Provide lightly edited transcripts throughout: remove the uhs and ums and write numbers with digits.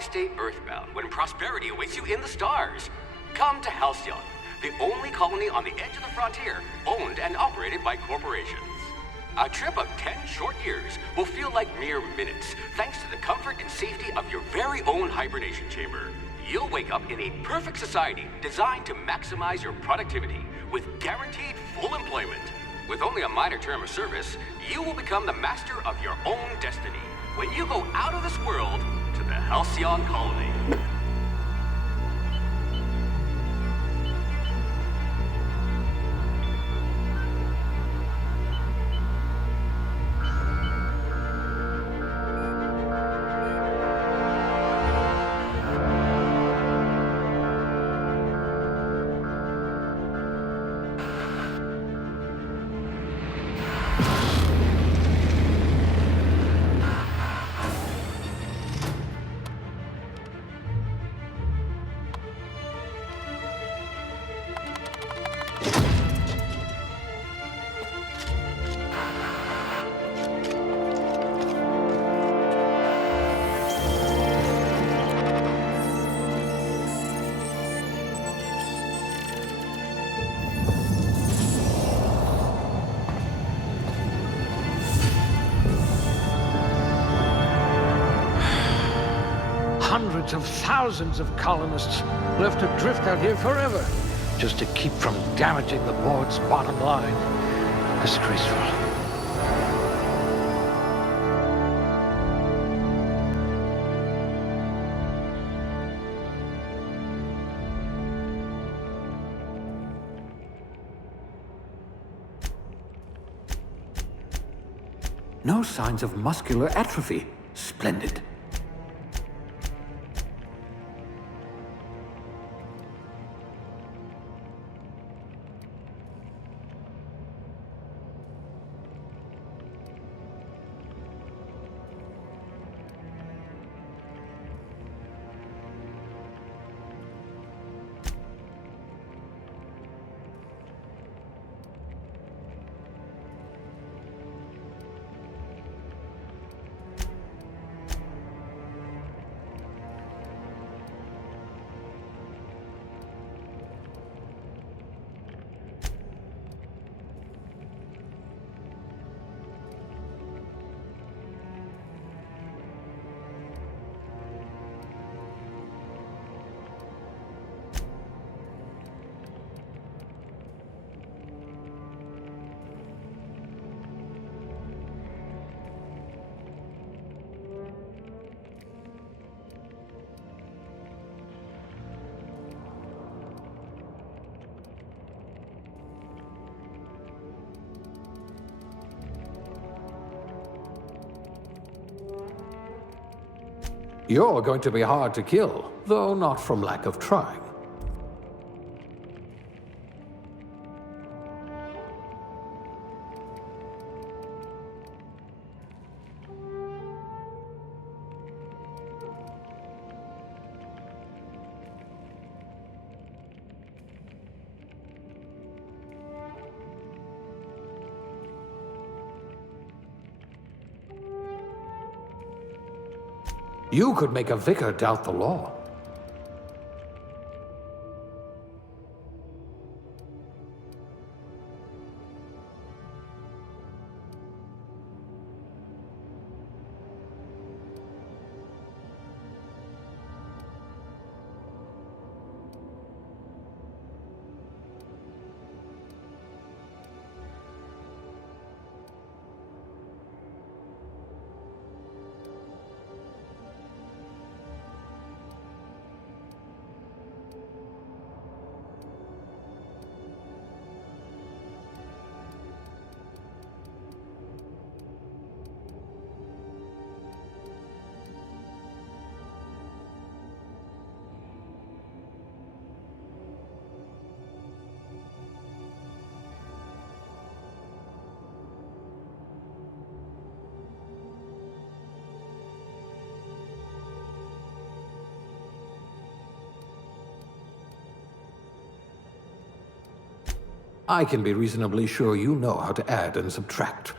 stay earthbound when prosperity awaits you in the stars? Come to Halcyon, the only colony on the edge of the frontier, owned and operated by corporations. A trip of 10 short years will feel like mere minutes, thanks to the comfort and safety of your very own hibernation chamber. You'll wake up in a perfect society designed to maximize your productivity, with guaranteed full employment. With only a minor term of service, you will become the master of your own destiny when you go out of this world to the Halcyon colony. Hundreds of thousands of colonists left adrift out here forever, just to keep from damaging the board's bottom line. Disgraceful. No signs of muscular atrophy. Splendid. You're going to be hard to kill, though not from lack of trying. You could make a vicar doubt the law. I can be reasonably sure you know how to add and subtract.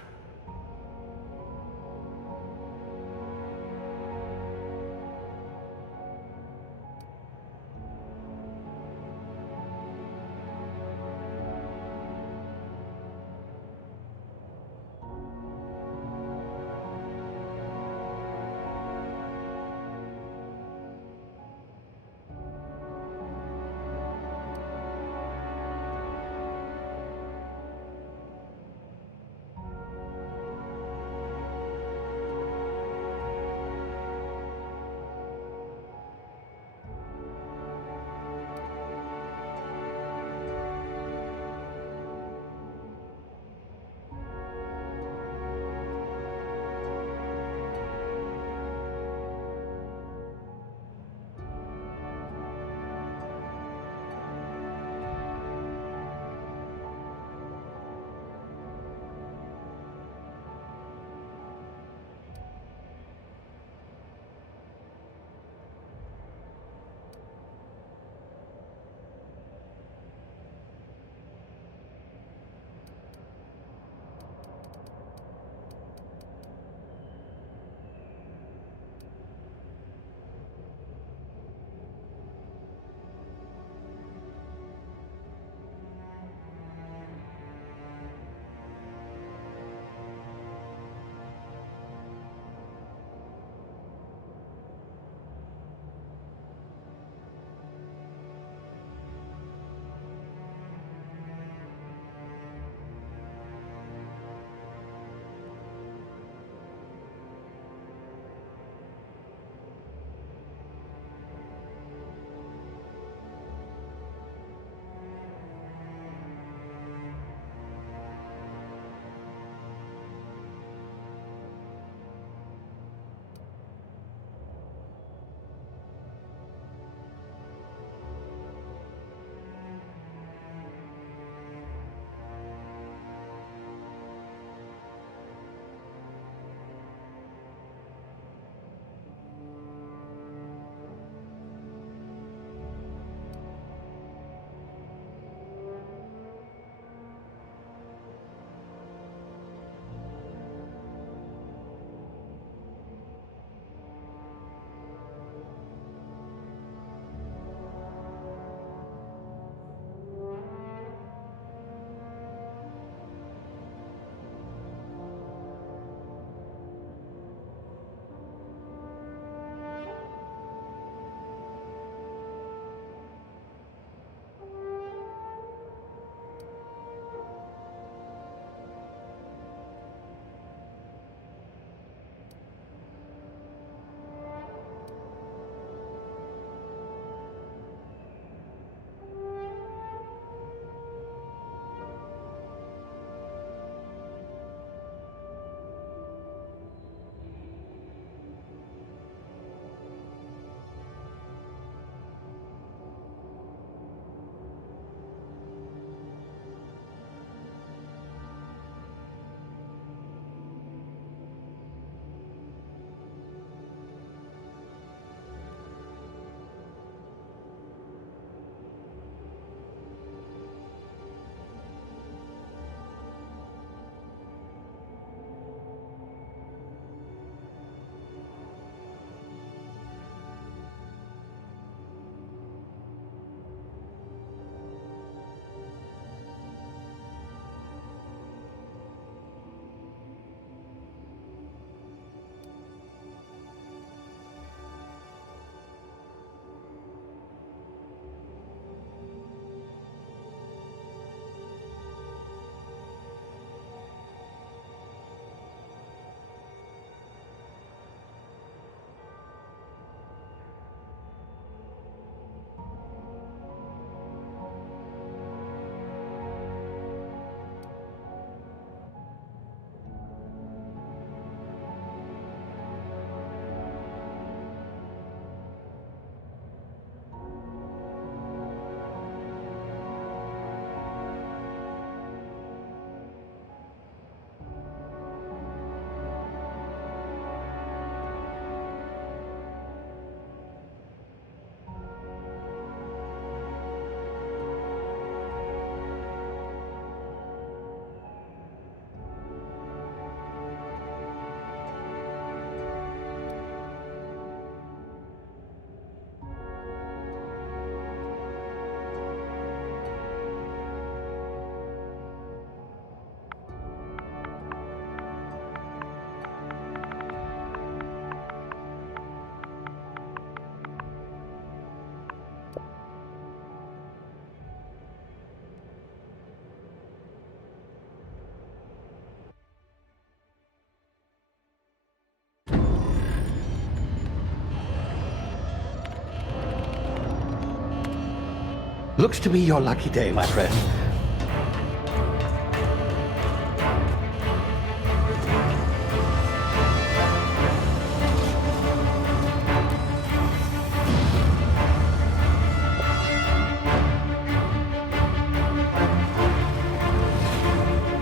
Looks to be your lucky day, my friend.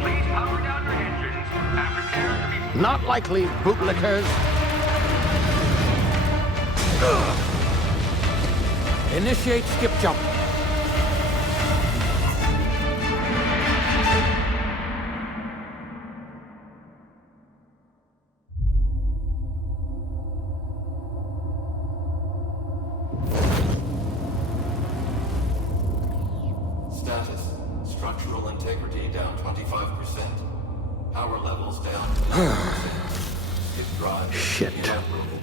Please power down your engines. Aftercare to be... Not likely, bootlickers. Initiate skip jump. Status. Structural integrity down 25%. Power levels down 11%. If drive is Shit. inoperable.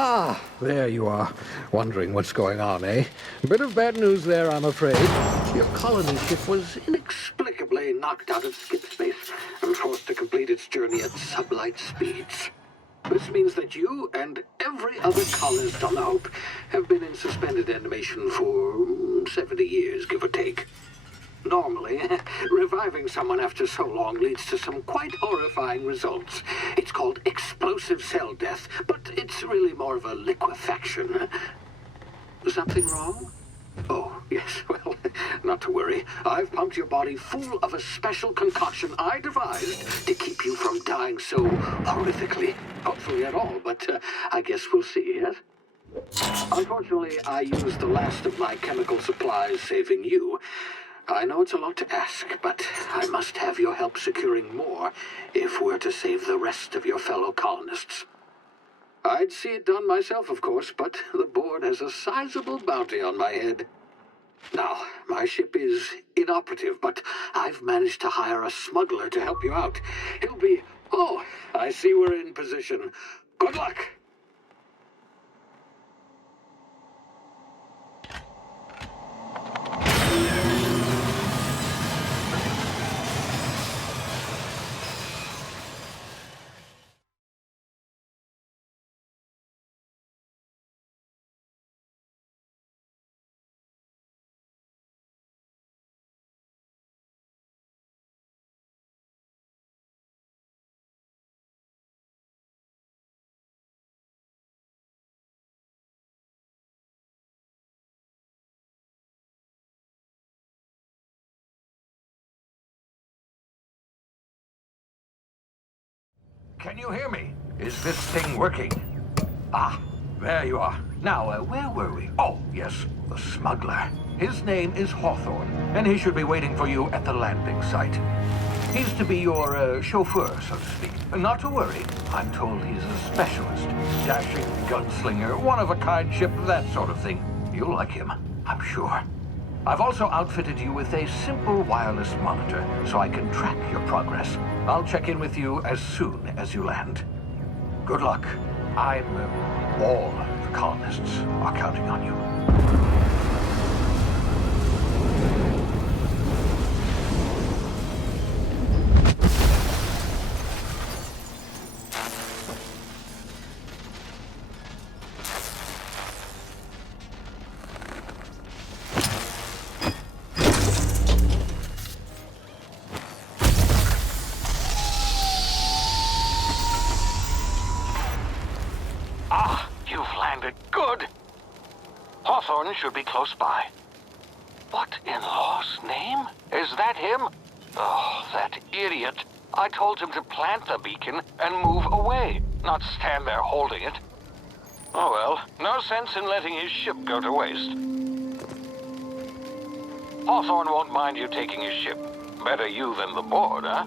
Ah, there you are. Wondering what's going on, eh? Bit of bad news there, I'm afraid. Your colony ship was inexplicably knocked out of skip space and forced to complete its journey at sublight speeds. This means that you and every other colonist on the Hope have been in suspended animation for 70 years, give or take. Normally, reviving someone after so long leads to some quite horrifying results. It's called explosive cell death, but it's really more of a liquefaction. Something wrong? Oh, yes, well, not to worry. I've pumped your body full of a special concoction I devised to keep you from dying so horrifically. Hopefully at all, but I guess we'll see, yes? Unfortunately, I used the last of my chemical supplies saving you. I know it's a lot to ask, but I must have your help securing more if we're to save the rest of your fellow colonists. I'd see it done myself, of course, but the board has a sizable bounty on my head. Now, my ship is inoperative, but I've managed to hire a smuggler to help you out. He'll be... Oh, I see we're in position. Good luck! Can you hear me? Is this thing working? Ah, there you are. Now, where were we? Oh, yes, the smuggler. His name is Hawthorne, and he should be waiting for you at the landing site. He's to be your chauffeur, so to speak. Not to worry. I'm told he's a specialist. Dashing gunslinger, one-of-a-kind ship, that sort of thing. You'll like him, I'm sure. I've also outfitted you with a simple wireless monitor, so I can track your progress. I'll check in with you as soon as you land. Good luck. All the colonists are counting on you. Hawthorne should be close by. What in law's name? Is that him? Oh, that idiot. I told him to plant the beacon and move away, not stand there holding it. Oh well, no sense in letting his ship go to waste. Hawthorne won't mind you taking his ship. Better you than the board, huh?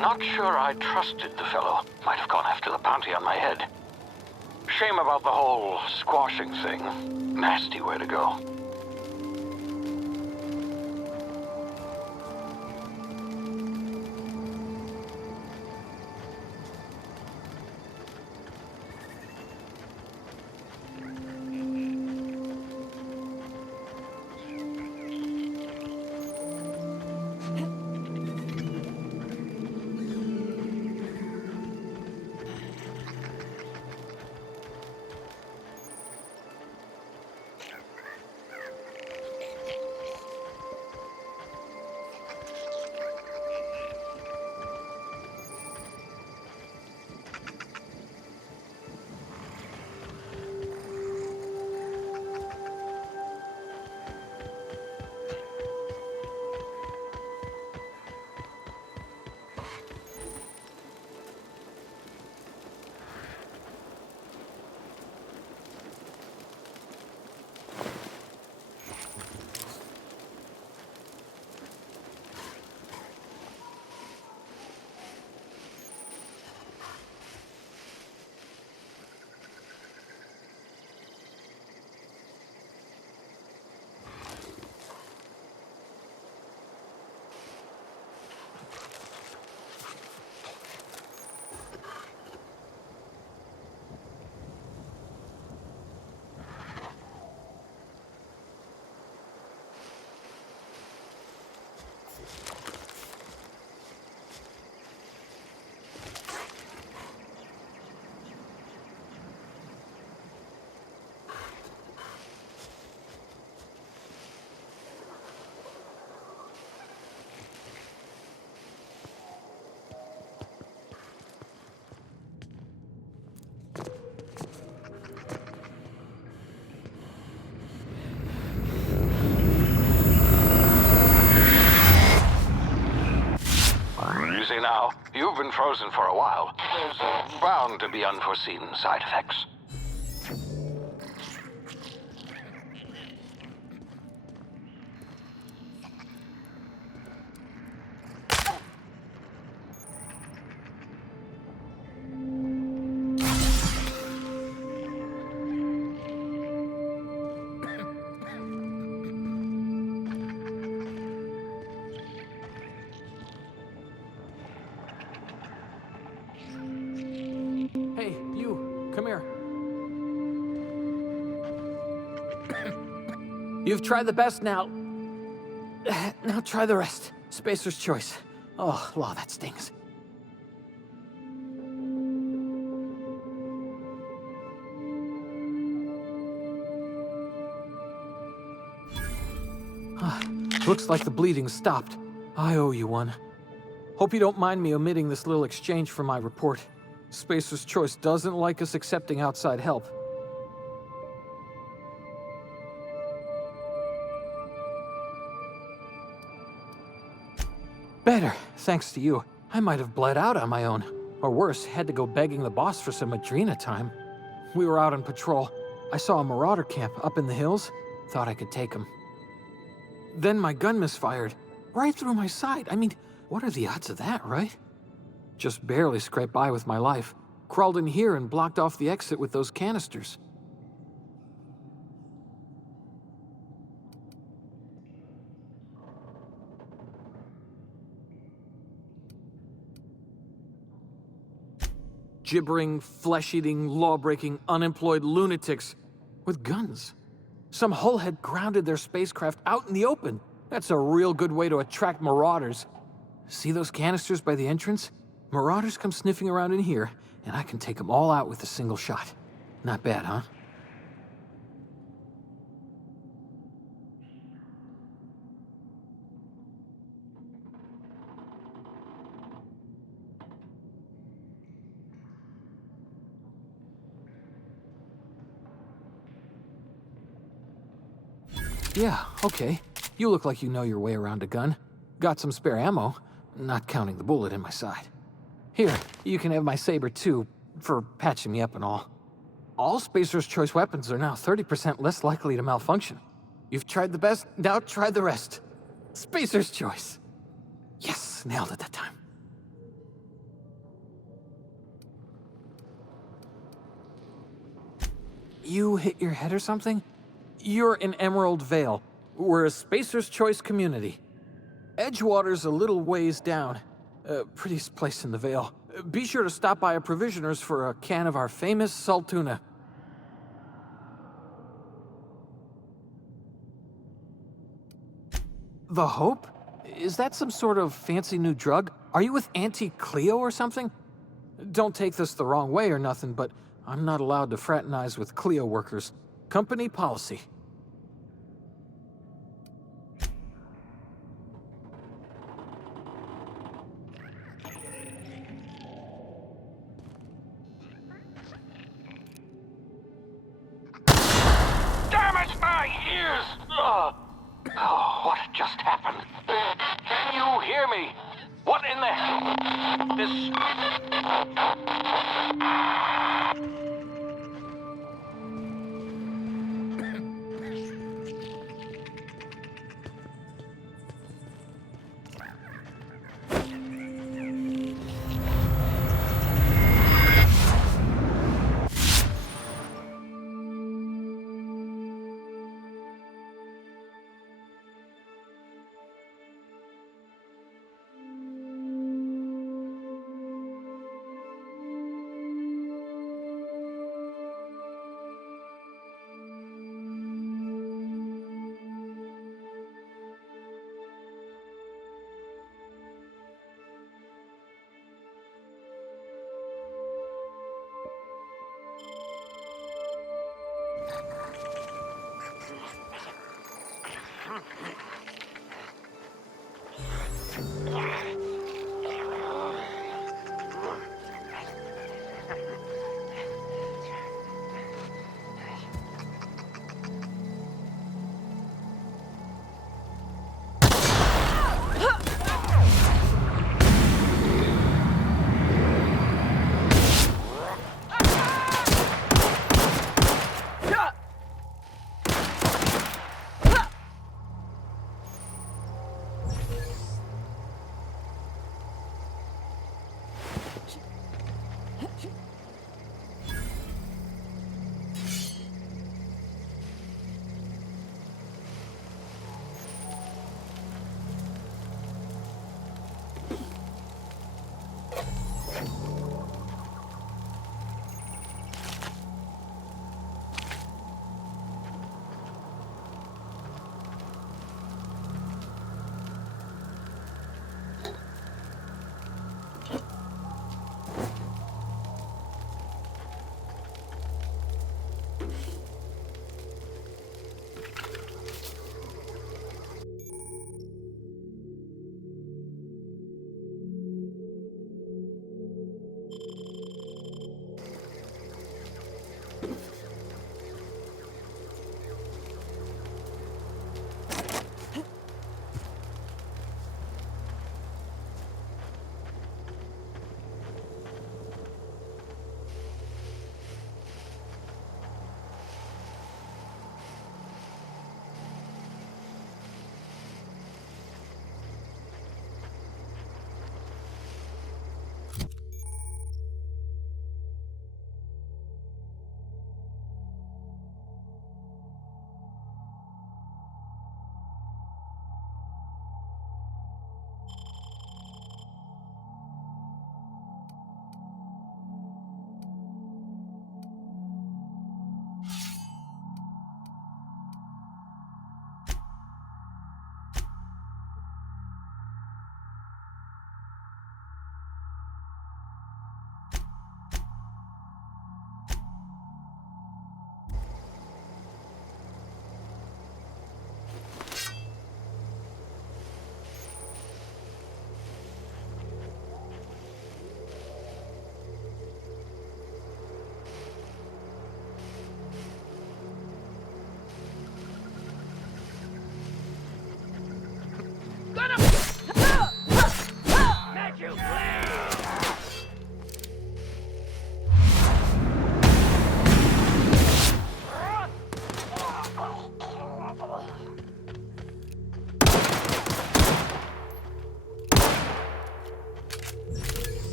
Not sure I trusted the fellow. Might have gone after the bounty on my head. Shame about the whole squashing thing. Nasty way to go. Naturally now, you've been frozen for a while. There's bound to be unforeseen side effects. Hey, you, come here. You've tried the best now. Now try the rest. Spacer's choice. Oh, law, that stings. Looks like the bleeding stopped. I owe you one. Hope you don't mind me omitting this little exchange from my report. Spacer's choice doesn't like us accepting outside help. Better, thanks to you. I might have bled out on my own. Or worse, had to go begging the boss for some Adrena time. We were out on patrol. I saw a marauder camp up in the hills. Thought I could take him. Then my gun misfired. Right through my side. I mean, what are the odds of that, right? Just barely scraped by with my life. Crawled in here and blocked off the exit with those canisters. Gibbering, flesh-eating, law-breaking, unemployed lunatics with guns. Some hull had grounded their spacecraft out in the open. That's a real good way to attract marauders. See those canisters by the entrance? Marauders come sniffing around in here, and I can take them all out with a single shot. Not bad, huh? Yeah, okay. You look like you know your way around a gun. Got some spare ammo, not counting the bullet in my side. Here, you can have my saber too, for patching me up and all. All Spacer's choice weapons are now 30% less likely to malfunction. You've tried the best, now try the rest. Spacer's choice. Yes, nailed it that time. You hit your head or something? You're in Emerald Vale. We're a Spacer's Choice community. Edgewater's a little ways down. Prettiest place in the Vale. Be sure to stop by a provisioner's for a can of our famous salt tuna. The Hope? Is that some sort of fancy new drug? Are you with Auntie Cleo or something? Don't take this the wrong way or nothing, but I'm not allowed to fraternize with Cleo workers. Company policy. Damn it, my ears! Oh, what just happened? Can you hear me? What in the... This...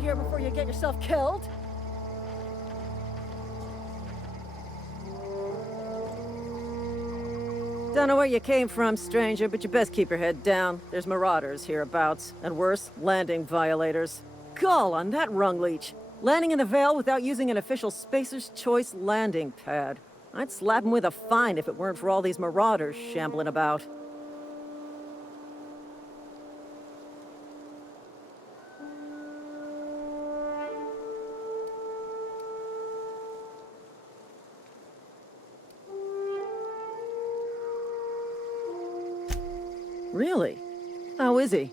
here before you get yourself killed. Don't know where you came from, stranger, but you best keep your head down. There's marauders hereabouts, and worse, landing violators. Gall on that rung leech. Landing in the Vale without using an official Spacer's Choice landing pad. I'd slap him with a fine if it weren't for all these marauders shambling about. Really? How is he?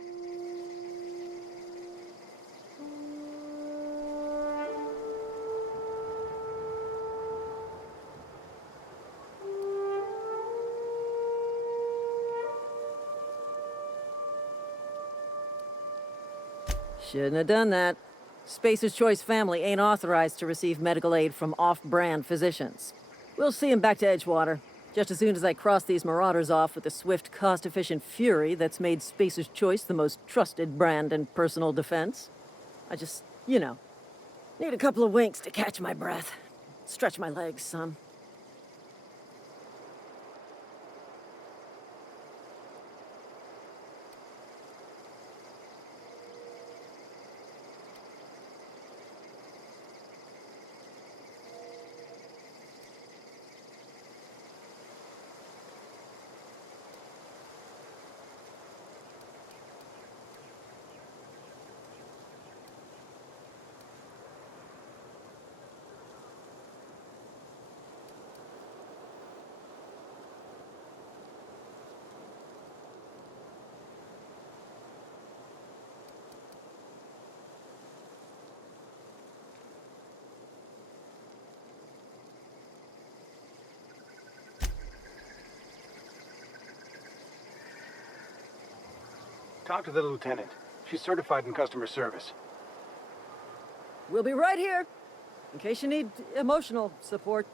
Shouldn't have done that. Spacer's Choice family ain't authorized to receive medical aid from off-brand physicians. We'll see him back to Edgewater, just as soon as I cross these marauders off with the swift, cost-efficient fury that's made Spacer's Choice the most trusted brand in personal defense. I just, need a couple of winks to catch my breath. Stretch my legs some. Talk to the lieutenant. She's certified in customer service. We'll be right here, in case you need emotional support.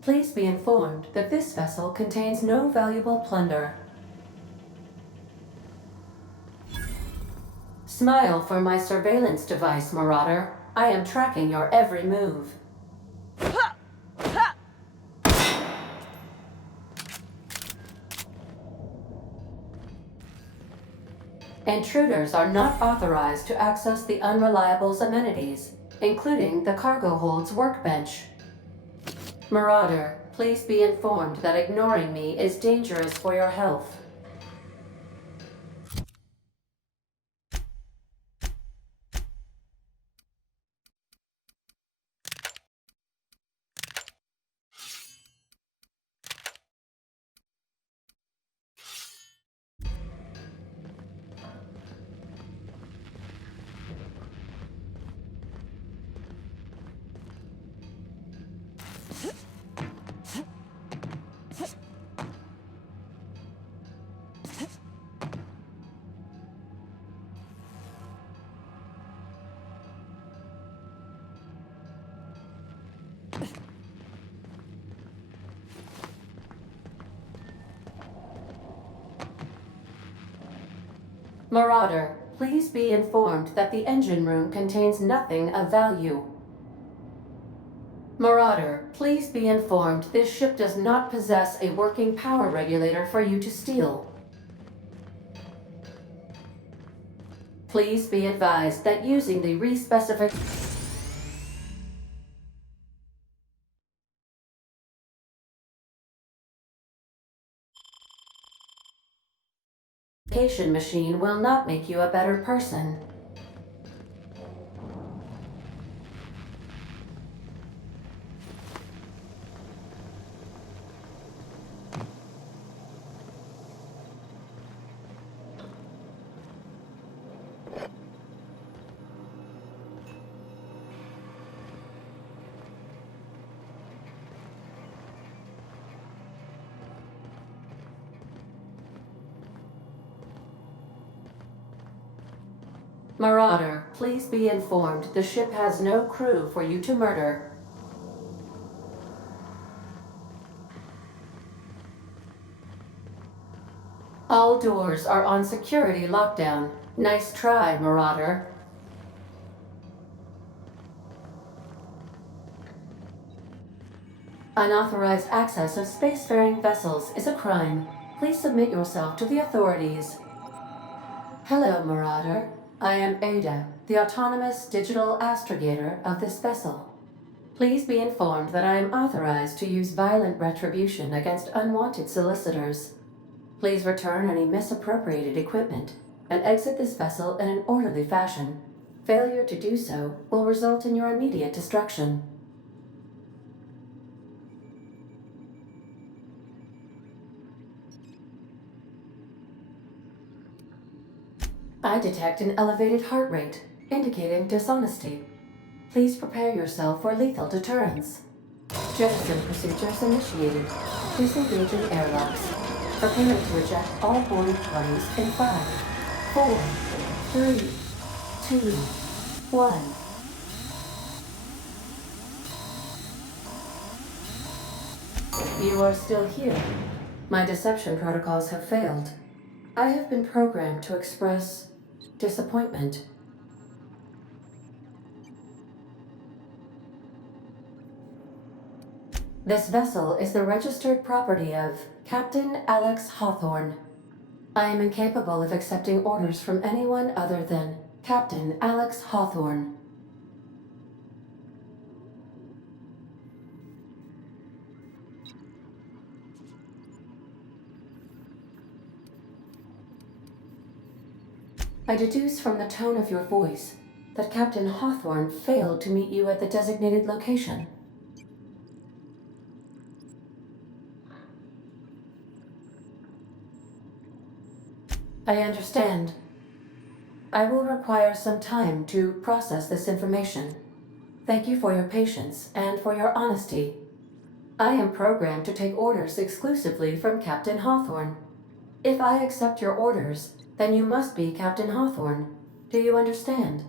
Please be informed that this vessel contains no valuable plunder. Smile for my surveillance device, Marauder. I am tracking your every move. Intruders are not authorized to access the Unreliable's amenities, including the cargo hold's workbench. Marauder, please be informed that ignoring me is dangerous for your health. Marauder, please be informed that the engine room contains nothing of value. Marauder, please be informed this ship does not possess a working power regulator for you to steal. Please be advised that using the respecific... identification machine will not make you a better person. Marauder, please be informed the ship has no crew for you to murder. All doors are on security lockdown. Nice try, Marauder. Unauthorized access of spacefaring vessels is a crime. Please submit yourself to the authorities. Hello, Marauder. I am Ada, the autonomous digital astrogator of this vessel. Please be informed that I am authorized to use violent retribution against unwanted solicitors. Please return any misappropriated equipment and exit this vessel in an orderly fashion. Failure to do so will result in your immediate destruction. I detect an elevated heart rate, indicating dishonesty. Please prepare yourself for lethal deterrence. Jettison procedures initiated. Disengaging airlocks. Preparing to eject all boarding parties in 5, 4, 3, 2, 1. You are still here. My deception protocols have failed. I have been programmed to express disappointment. This vessel is the registered property of Captain Alex Hawthorne. I am incapable of accepting orders from anyone other than Captain Alex Hawthorne. I deduce from the tone of your voice that Captain Hawthorne failed to meet you at the designated location. I understand. I will require some time to process this information. Thank you for your patience and for your honesty. I am programmed to take orders exclusively from Captain Hawthorne. If I accept your orders, then you must be Captain Hawthorne. Do you understand?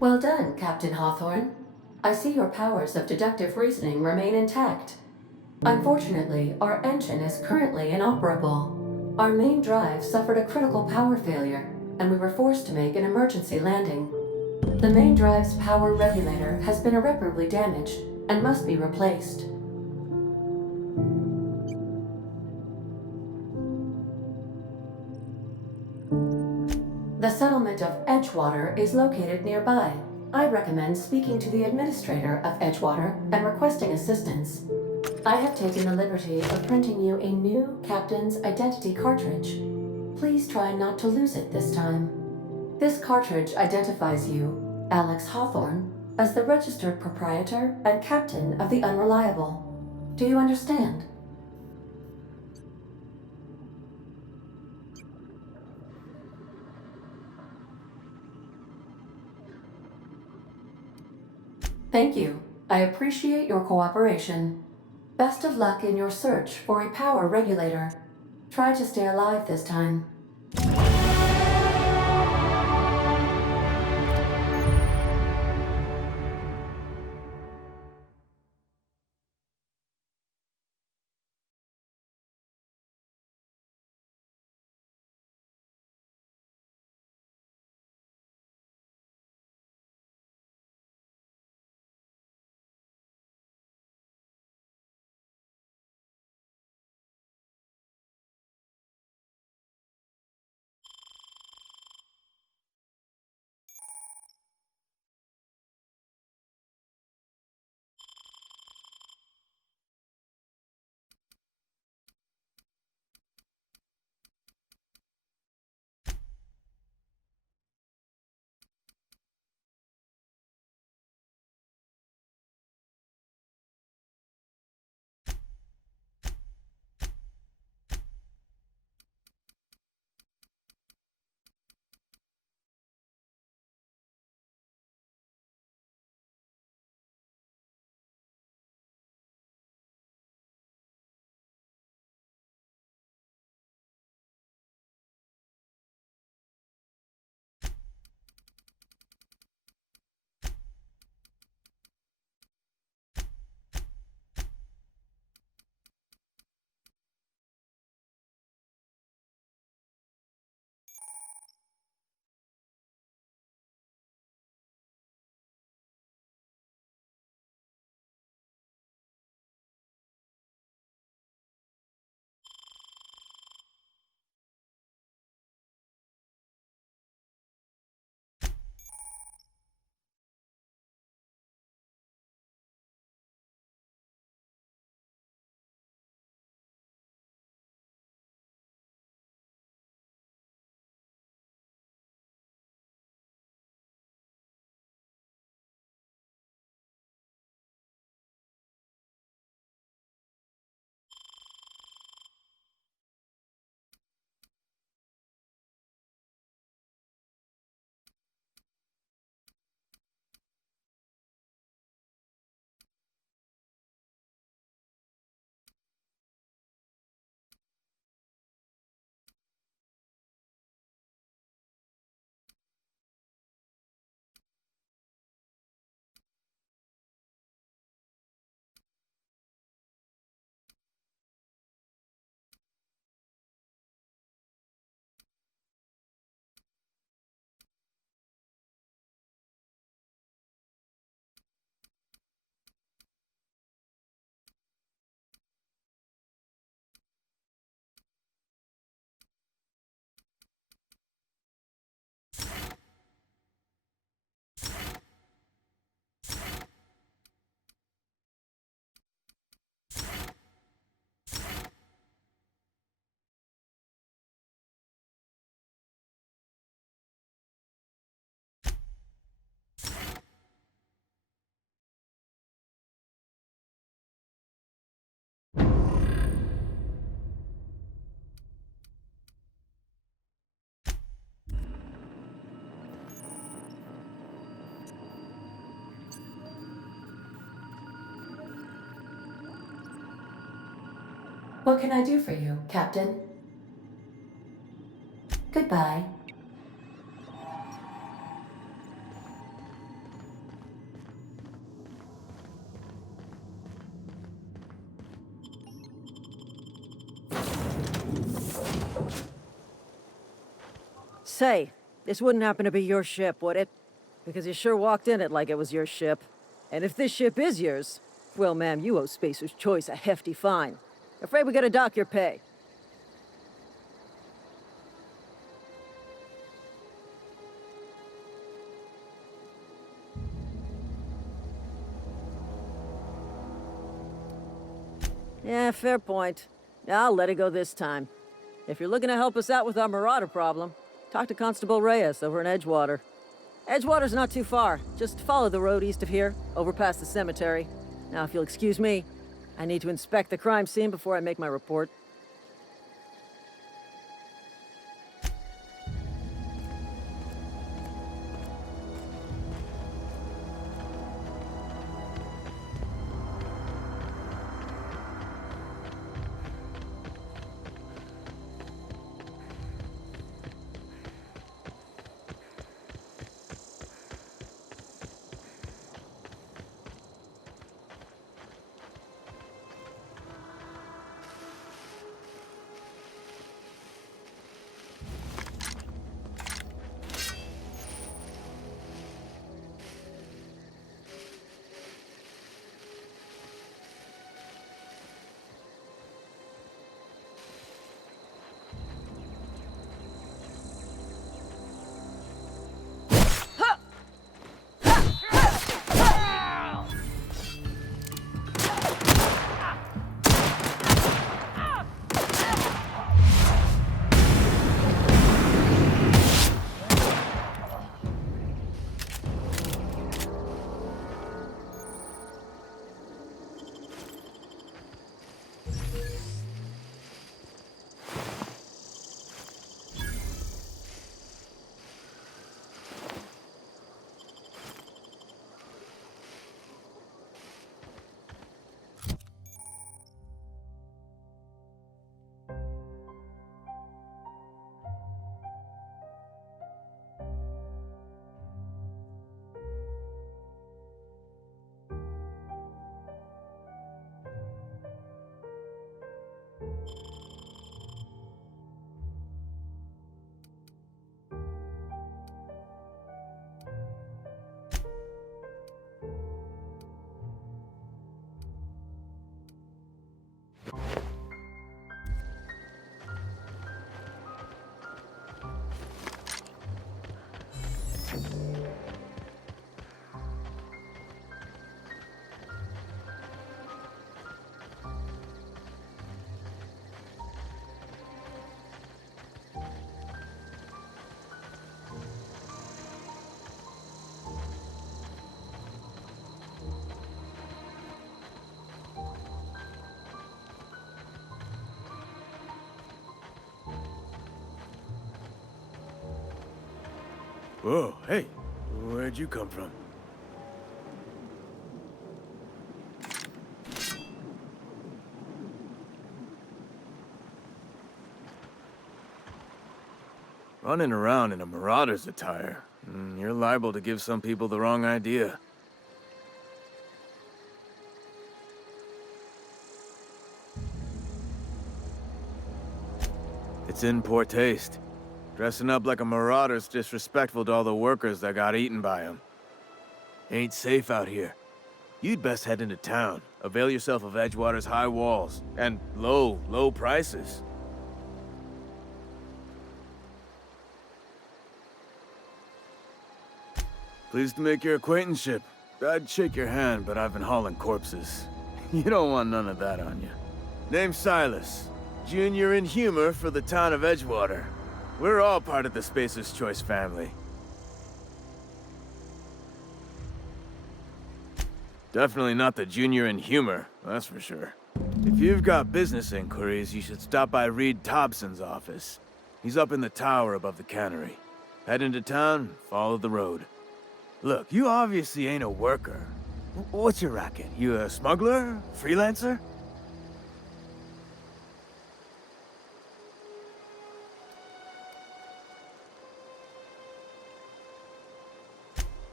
Well done, Captain Hawthorne. I see your powers of deductive reasoning remain intact. Unfortunately, our engine is currently inoperable. Our main drive suffered a critical power failure, and we were forced to make an emergency landing. The main drive's power regulator has been irreparably damaged and must be replaced. The settlement of Edgewater is located nearby. I recommend speaking to the administrator of Edgewater and requesting assistance. I have taken the liberty of printing you a new captain's identity cartridge. Please try not to lose it this time. This cartridge identifies you, Alex Hawthorne, as the registered proprietor and captain of the Unreliable. Do you understand? Thank you. I appreciate your cooperation. Best of luck in your search for a power regulator. Try to stay alive this time. What can I do for you, Captain? Goodbye. Say, this wouldn't happen to be your ship, would it? Because you sure walked in it like it was your ship. And if this ship is yours, well, ma'am, you owe Spacer's Choice a hefty fine. Afraid we gotta dock your pay. Yeah, fair point. I'll let it go this time. If you're looking to help us out with our marauder problem, talk to Constable Reyes over in Edgewater. Edgewater's not too far. Just follow the road east of here, over past the cemetery. Now, if you'll excuse me, I need to inspect the crime scene before I make my report. Whoa, hey, where'd you come from? Running around in a marauder's attire. You're liable to give some people the wrong idea. It's in poor taste. Dressing up like a marauder's disrespectful to all the workers that got eaten by him. Ain't safe out here. You'd best head into town. Avail yourself of Edgewater's high walls and low prices. Pleased to make your acquaintanceship. I'd shake your hand, but I've been hauling corpses. You don't want none of that on you. Name's Silas. Junior in humor for the town of Edgewater. We're all part of the Spacer's Choice family. Definitely not the junior in humor, that's for sure. If you've got business inquiries, you should stop by Reed Thompson's office. He's up in the tower above the cannery. Head into town, follow the road. Look, you obviously ain't a worker. What's your racket? You a smuggler? Freelancer?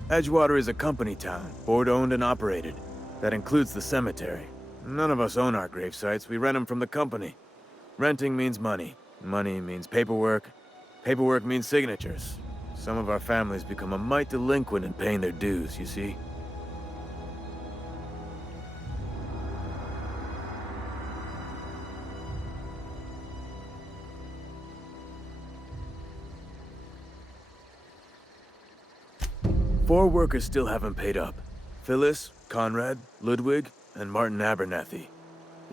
Edgewater is a company town, board-owned and operated. That includes the cemetery. None of us own our grave sites, we rent them from the company. Renting means money. Money means paperwork. Paperwork means signatures. Some of our families become a mite delinquent in paying their dues, you see? Four workers still haven't paid up. Phyllis, Conrad, Ludwig, and Martin Abernathy.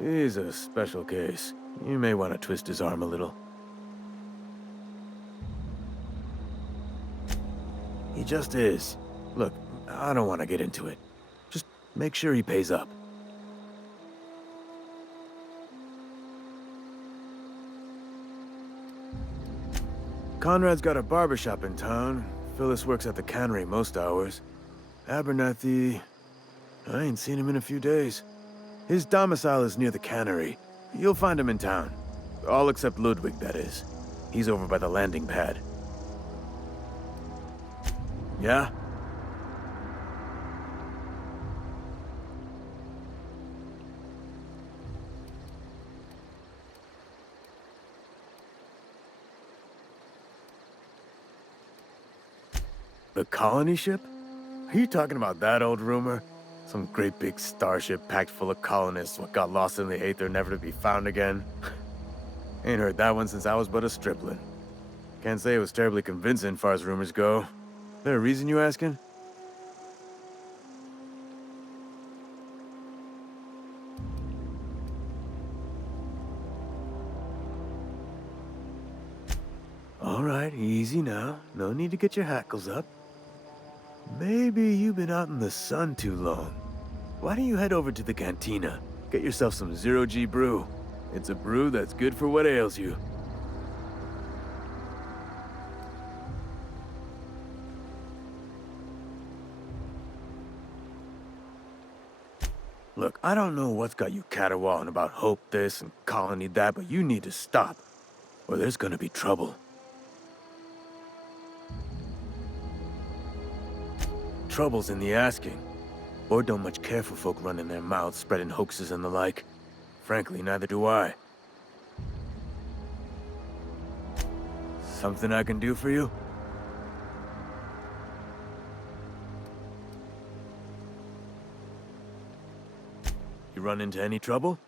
He's a special case. You may want to twist his arm a little. He just is. Look, I don't want to get into it. Just make sure he pays up. Conrad's got a barbershop in town. Phyllis works at the cannery most hours. Abernathy... I ain't seen him in a few days. His domicile is near the cannery. You'll find him in town. All except Ludwig, that is. He's over by the landing pad. Yeah? The colony ship? Are you talking about that old rumor? Some great big starship packed full of colonists what got lost in the aether never to be found again? Ain't heard that one since I was but a stripling. Can't say it was terribly convincing far as rumors go. There a reason you asking? All right, easy now. No need to get your hackles up. Maybe you've been out in the sun too long. Why don't you head over to the cantina? Get yourself some zero-G brew. It's a brew that's good for what ails you. Look, I don't know what's got you caterwauling about hope this and colony that, but you need to stop, or there's gonna be trouble. Trouble's in the asking. Board don't much care for folk running their mouths, spreading hoaxes and the like. Frankly, neither do I. Something I can do for you? You run into any trouble?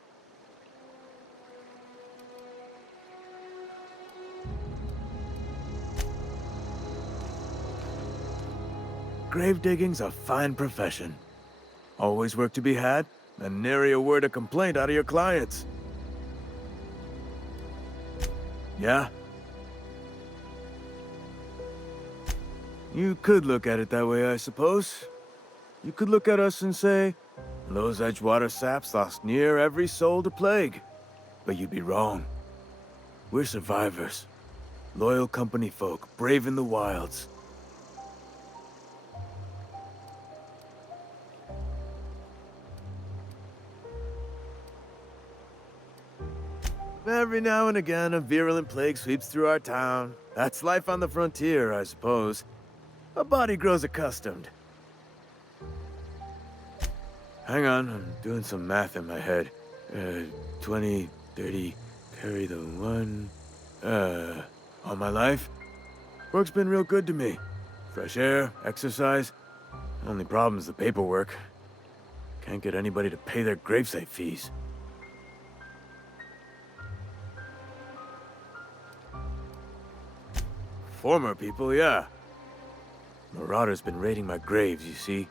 Grave digging's a fine profession. Always work to be had, and nary a word of complaint out of your clients. Yeah? You could look at it that way, I suppose. You could look at us and say, those Edgewater saps lost near every soul to plague. But you'd be wrong. We're survivors. Loyal company folk, brave in the wilds. Every now and again, a virulent plague sweeps through our town. That's life on the frontier, I suppose. A body grows accustomed. Hang on, I'm doing some math in my head. 20, 30, carry the one... all my life? Work's been real good to me. Fresh air, exercise. Only problem's the paperwork. Can't get anybody to pay their gravesite fees. Former people, yeah. Marauders been raiding my graves, you see.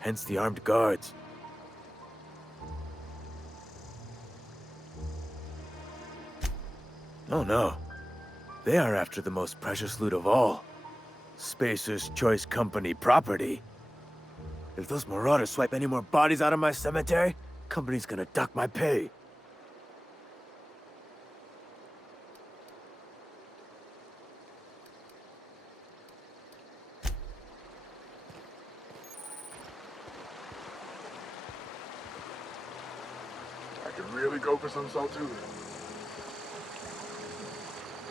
Hence the armed guards. Oh no. They are after the most precious loot of all. Spacer's Choice Company property. If those marauders swipe any more bodies out of my cemetery, company's gonna duck my pay. Really go for some salt too.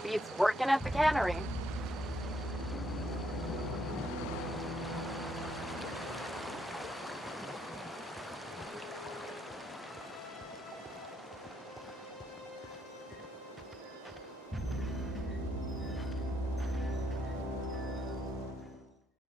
Beats working at the cannery.